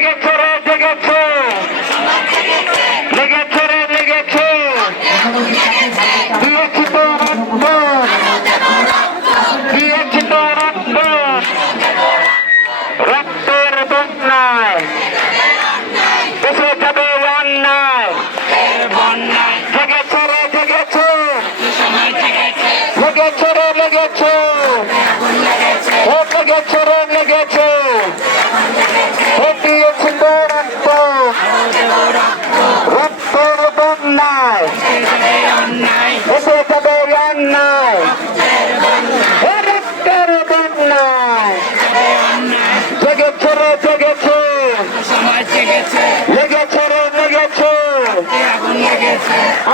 লেগেছে রে জেগেছে লেগেছে রে, লেগেছে। দিয়েছি তো রক্ত দিয়েছি তো রক্ত রক্তের বন্যায়। লেগেছে ও লেগেছে রে লেগেছে ও দিয়েছি তো রক্ত রক্তের বন্যায় এসে যাবে অন্যায় এ রক্তের বন্যায় জেগেছে রে জেগেছে লেগেছে রে লেগেছে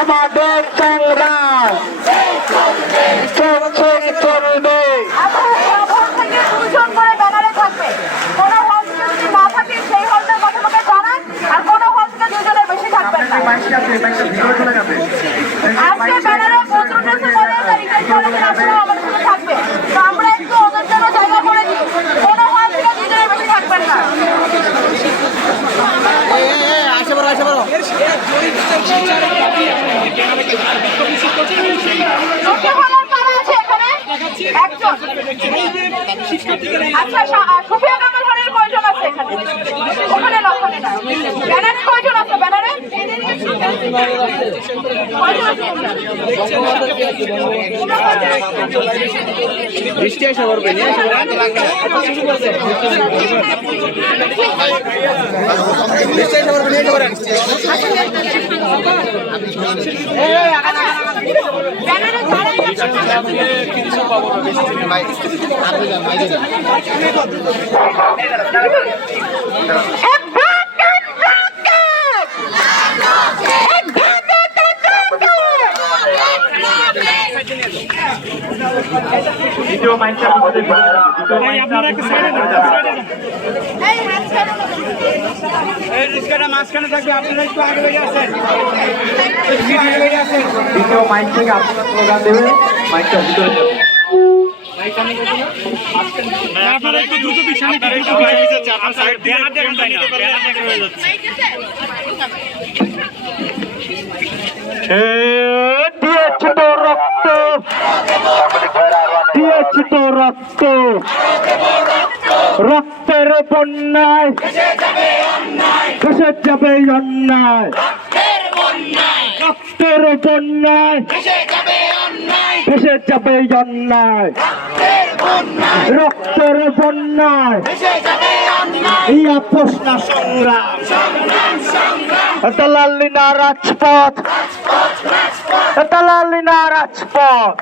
আমাদের সংগ্রাম চলছে চলবে আপনার সব হল থেকে দুজন করে ব্যানারে থাকবে কোন হল থেকে যদি না থাকে সেই হলটার কথা আমাকে জানান আর কোন হল থেকে দুজনের বেশি থাকবেন না আজকে ব্যানারে কিছু বলে তারিখের কলেজের আপনারা আমাদের থাকবে। তো আমরা একটু ওদের জন্য জায়গা করে দিই কোন হল থেকে দুজনের বেশি থাকবেন না। আচ্ছা সুফিয়া বৃষ্টি এসে করবে বৃষ্টি এসে করেন ব্যানারে দাঁড়াই দ্বিতীয় মাইকটা আমাদের দ্বিতীয় মাইকটা এই হাত ছেড়ে দাও। এই রিক্সাটা মাঝখানে থাকবে আপনারা একটু আগে আসেন আসেন। দ্বিতীয় মাইক থেকে আপনারা মাইকটা ভিতরে যাবে। আপনারা একটু দ্রুত পিছনে দ্রুত পিছনে। যাচ্ছে আপনার সাইড দিয়ে ব্যানার দেখান যায় না ব্যানার দেখা হয়ে যাচ্ছে এ, দিয়েছি তো রক্ত দিয়েছি তো রক্ত। রক্তের বন্যায়। ভেসে যাবে অন্যায়। রক্তের বন্যায়। ভেসে যাবে অন্যায়। রক্তের বন্যায়। ইয়া প্রশ্ন সংগ্রাম। দালালিনা রাজপথ। দালালিনা রাজপথ।